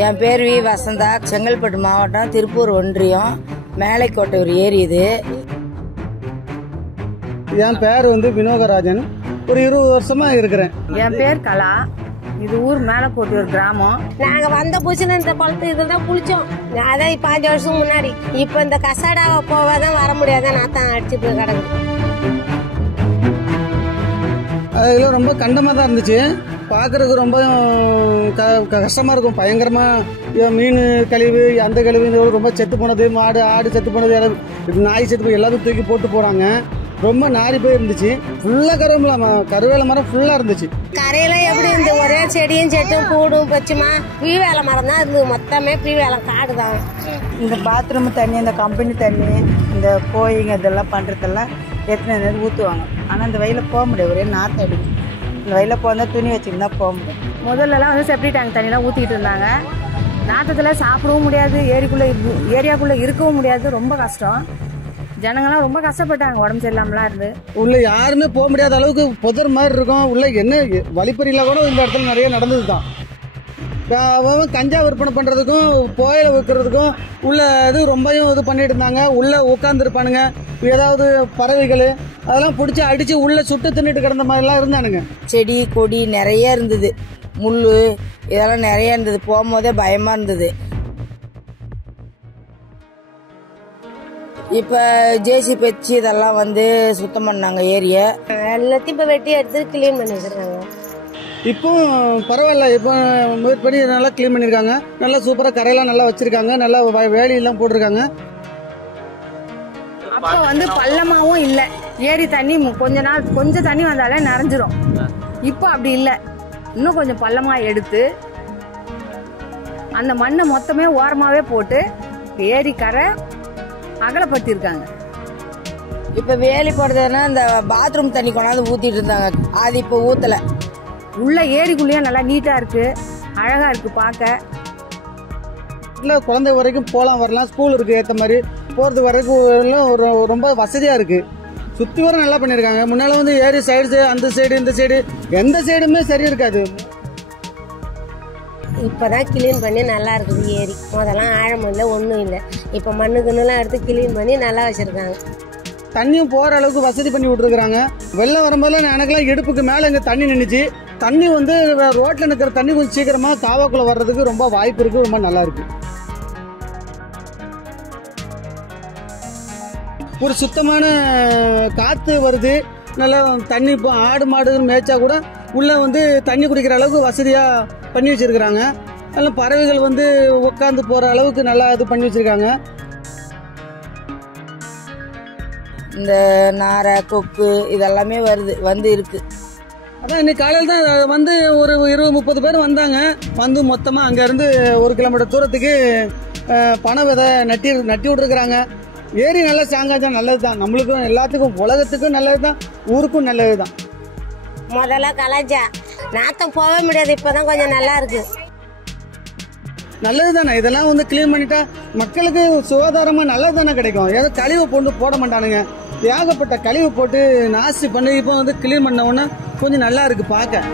என் பேர் வி வசந்தா, செங்கல்பட்டு மாவட்டம், திருப்பூர் ஒன்றியம், மேலைக்கோட்டை ஒரு ஏரி இது. என் பேர் வினோகராஜன், ஒரு 20 வருஷமா இருக்கிறேன். என் பேர் கலா, இது ஊர் மேலக்கோட்டை ஒரு கிராமம். நாங்க வந்த புதுசுல இந்த குளத்து இதுதான் குளிச்சோம். அதான் 5 வருஷம் முன்னாடி. இப்ப இந்த கசாடாவை போவாதான் வர முடியாத நாத்தான் அடிச்சு போய் கிடக்கு. அதெல்லாம் ரொம்ப கண்டமாக தான் இருந்துச்சு. பார்க்கறதுக்கு ரொம்ப கஷ்டமாக இருக்கும். பயங்கரமாக மீன் கழிவு, அந்த கழிவு ரொம்ப செத்து போனது, மாடு ஆடு செத்து போனது, நாய் செத்து போய் எல்லாத்தையும் தூக்கி போட்டு போகிறாங்க. ரொம்ப நாரி போய் இருந்துச்சு. ஃபுல்லாக கருவேல மரம் ஃபுல்லாக இருந்துச்சு. கரையெல்லாம் எப்படி இந்த ஒரே செடியும் செட்டும் கூடும் பச்சுமா பீவேலை மரம் தான் இருந்தது. மொத்தமே பீவேலை காடு தான். இந்த பாத்ரூம் தண்ணி, இந்த கம்பெனி தண்ணி, இந்த கோயிங்க இதெல்லாம் பண்ணுறதெல்லாம் எத்தனை நேரம் ஊற்றுவாங்க. ஆனால் இந்த வயலில் போக முடியாது, ஒரே நாற்று அடிக்கும். இந்த வயலில் போனால் துணி வச்சுருந்தா போக முடியும். முதல்லலாம் செப்டி டேங்க் தண்ணிலாம் ஊற்றிக்கிட்டு இருந்தாங்க. நாற்றத்தில் சாப்பிடவும் முடியாது, ஏரியாக்குள்ளே இருக்கவும் முடியாது. ரொம்ப கஷ்டம். ஜனங்கள்லாம் ரொம்ப கஷ்டப்பட்டாங்க, உடம்பு சரியில்லாமலாம் இருந்து. உள்ள யாருமே போக முடியாத அளவுக்கு புதர் மாதிரி இருக்கும். உள்ள என்ன வழிப்பறியில் கூட இந்த இடத்துல நிறைய நடந்தது தான். கஞ்சா விற்பனை பண்ணுறதுக்கும் புயலை விற்கிறதுக்கும் உள்ள இது ரொம்பவும் இது பண்ணிட்டு இருந்தாங்க. உள்ளே உட்காந்துருப்பானுங்க, ஏதாவது பறவைகள் அதெல்லாம் பிடிச்சி அடித்து உள்ளே சுட்டு தின்னுட்டு கிடந்த மாதிரிலாம் இருந்தானுங்க. செடி கொடி நிறைய இருந்தது, முள் இதெல்லாம் நிறைய இருந்தது. போகும்போதே பயமாக இருந்தது. இப்போ ஜேசிபி வச்சு இதெல்லாம் சுத்தம் பண்ணாங்க ஏரியை. எல்லாத்தையும் இப்போ வெட்டி எடுத்து கிளீன் பண்ணிக்கிறாங்க. இப்போ பரவாயில்ல, இப்போ முயற்சி நல்லா கிளீன் பண்ணியிருக்காங்க. நல்லா சூப்பராக கரையெல்லாம் நல்லா வச்சிருக்காங்க. நல்லா வேலியெல்லாம் போட்டிருக்காங்க. அப்போ பள்ளமாவும் இல்லை, ஏரி தண்ணி கொஞ்சம் தண்ணி வந்தாலே நிறைஞ்சிரும். இப்போ அப்படி இல்லை, இன்னும் கொஞ்சம் பள்ளமா எடுத்து அந்த மண்ணை மொத்தமே ஓரமாவே போட்டு ஏரி கரை அகலப்படுத்திருக்காங்க. இப்போ வேலி போடுறதுன்னா இந்த பாத்ரூம் தண்ணி கொண்டாந்து ஊற்றிட்டு இருந்தாங்க, அது இப்போ ஊற்றலை. உள்ள ஏரிக்குள்ளேயே நல்லா நீட்டாக இருக்கு, அழகா இருக்கு பார்க்க. இல்லை, குழந்தை வரைக்கும் போகலாம் வரலாம். ஸ்கூல் இருக்கு, ஏற்ற மாதிரி போகிறது வரைக்கும் ரொம்ப வசதியாக இருக்கு. சுற்றி வர நல்லா பண்ணியிருக்காங்க. முன்னால் ஏரி சைடு, அந்த சைடு இந்த சைடு எந்த சைடுமே சரி இருக்காது. இப்பதான் கிளீன் பண்ணி நல்லா இருக்குது ஏரி. முதல்லாம் ஆழம் இல்லை, ஒன்றும் இல்லை. இப்போ மண்ணுக்குன்னுலாம் எடுத்து கிளீன் பண்ணி நல்லா வச்சிருக்காங்க. தண்ணியும் போகிற அளவுக்கு வசதி பண்ணி விட்டுருக்குறாங்க. வெள்ளம் வரும்போதெல்லாம் எனக்குலாம் இடுப்புக்கு மேலே இங்கே தண்ணி நின்றுச்சு. தண்ணி ரோட்டில் நிற்கிற தண்ணி கொஞ்சம் சீக்கிரமாக காவாக்குள்ளே வர்றதுக்கு ரொம்ப வாய்ப்பு இருக்குது. ரொம்ப நல்லா இருக்கு. ஒரு சுத்தமான காற்று வருது. நல்லா தண்ணி இப்போ ஆடு மாடு மேய்ச்சா கூட உள்ளே தண்ணி குடிக்கிற அளவுக்கு வசதியாக பண்ணி வச்சிருக்கிறாங்க. அதெல்லாம் பறவைகள் உட்காந்து போகிற அளவுக்கு நல்லா இது பண்ணி வச்சிருக்காங்க. இந்த நாரை கொக்கு இதெல்லாமே இருக்கு. அதான் இன்னைக்கு காலையில் தான் ஒரு 20-30 பேர் வந்தாங்க. மொத்தமாக அங்கேருந்து 1 கிலோமீட்டர் தூரத்துக்கு பனை விதை நட்டி விட்டுருக்குறாங்க. ஏரி நல்லா ஸ்ட்ராங்காக நல்லது தான். நம்மளுக்கும் எல்லாத்துக்கும் உலகத்துக்கும் நல்லது தான், ஊருக்கும் நல்லது தான். முதல்ல கலாச்சா நாத்தம் போக முடியாது. இப்போதான் கொஞ்சம் நல்லா இருக்கு. நல்லது தானே. இதெல்லாம் கிளீன் பண்ணிட்டா மக்களுக்கு சுகாதாரமாக நல்லது தானே கிடைக்கும். ஏதோ கழிவு போட மாட்டானுங்க. ஏகப்பட்ட கழிவு போட்டு நாசி பண்ணி இப்போ கிளீன் பண்ண உடனே கொஞ்சம் நல்லா இருக்கு பார்க்க.